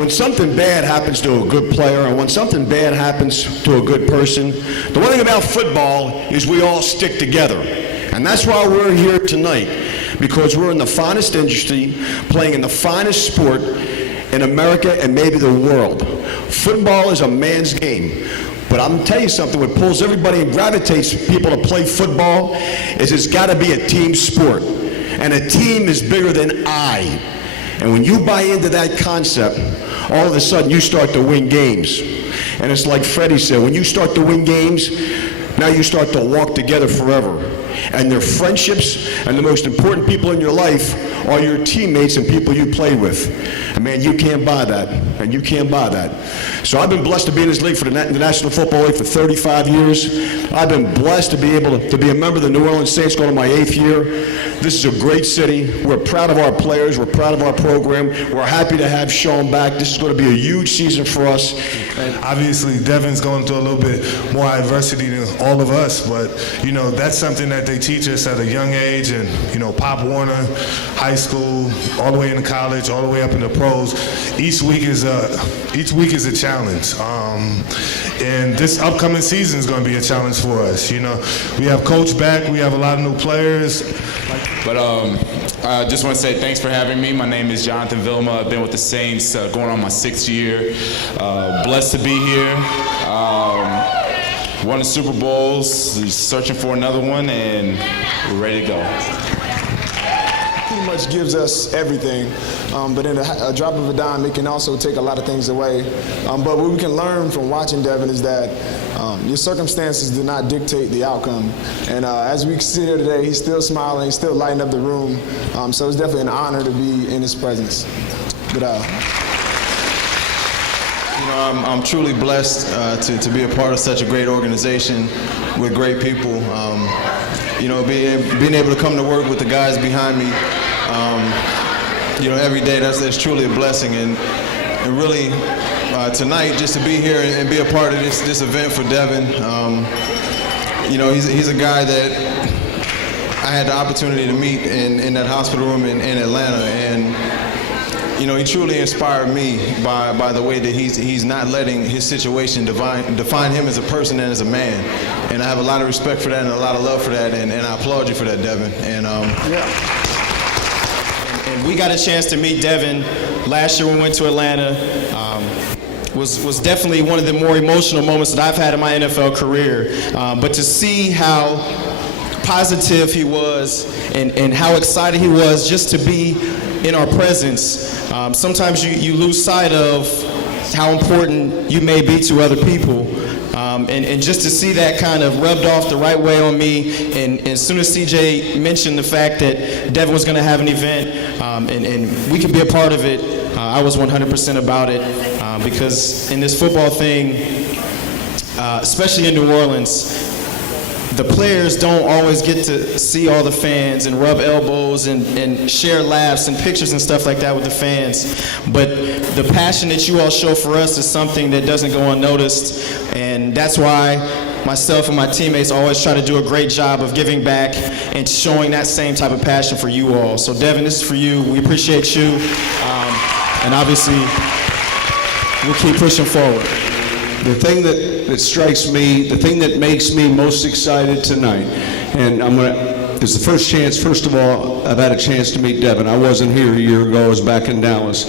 when something bad happens to a good player and when something bad happens to a good person, the one thing about football is we all stick together. And that's why we're here tonight, because we're in the finest industry, playing in the finest sport in America and maybe the world. Football is a man's game. But I'm going to tell you something, what pulls everybody and gravitates people to play football is it's got to be a team sport. And a team is bigger than I. And when you buy into that concept, all of a sudden you start to win games. And it's like Freddie said, when you start to win games, now you start to walk together forever. And their friendships and the most important people in your life are your teammates and people you play with. And man, you can't buy that. And you can't buy that. So I've been blessed to be in this league for the National Football League for 35 years. I've been blessed to be able to be a member of the New Orleans Saints going to my 8th year. This is a great city. We're proud of our players. We're proud of our program. We're happy to have Sean back. This is going to be a huge season for us. And obviously, Devon's going through a little bit more adversity than all of us, but, you know, that's something that they teach us at a young age. And, you know, Pop Warner, high school, all the way into college, all the way up into pros. Each week is a challenge. And this upcoming season is going to be a challenge for us. You know, we have Coach back. We have a lot of new players. But I just want to say thanks for having me. My name is Jonathan Vilma. I've been with the Saints going on my 6th year. Blessed to be here. Won the Super Bowls, searching for another one, and we're ready to go. Pretty much gives us everything, but in a drop of a dime, it can also take a lot of things away. But what we can learn from watching Devon is that your circumstances do not dictate the outcome. And as we sit here today, he's still smiling, he's still lighting up the room. So it's definitely an honor to be in his presence. But, you know, I'm truly blessed to be a part of such a great organization with great people. You know, being able to come to work with the guys behind me, you know, every day, that's truly a blessing. And really, tonight, just to be here and be a part of this event for Devon, you know, he's a guy that I had the opportunity to meet in that hospital room in Atlanta. And you know, he truly inspired me by the way that he's not letting his situation define him as a person and as a man. And I have a lot of respect for that and a lot of love for that, and I applaud you for that, Devon. And and we got a chance to meet Devon last year when we went to Atlanta. Was definitely one of the more emotional moments that I've had in my NFL career. But to see how positive he was and how excited he was just to be in our presence. Sometimes you lose sight of how important you may be to other people. And just to see that kind of rubbed off the right way on me, and as soon as CJ mentioned the fact that Devon was going to have an event and we could be a part of it, I was 100% about it because in this football thing, especially in New Orleans, the players don't always get to see all the fans and rub elbows and share laughs and pictures and stuff like that with the fans. But the passion that you all show for us is something that doesn't go unnoticed. And that's why myself and my teammates always try to do a great job of giving back and showing that same type of passion for you all. So Devon, this is for you. We appreciate you. And obviously, we'll keep pushing forward. The thing that strikes me, the thing that makes me most excited tonight, and it's the first chance, first of all, I've had a chance to meet Devon. I wasn't here a year ago, I was back in Dallas.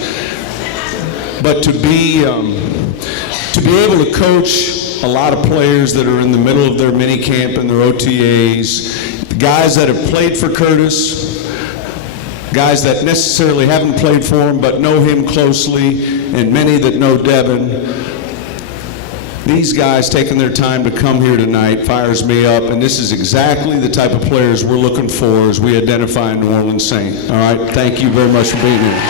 But to be able to coach a lot of players that are in the middle of their mini camp and their OTAs, the guys that have played for Curtis, guys that necessarily haven't played for him but know him closely, and many that know Devon. These guys taking their time to come here tonight fires me up, and this is exactly the type of players we're looking for as we identify a New Orleans Saint. All right, thank you very much for being here.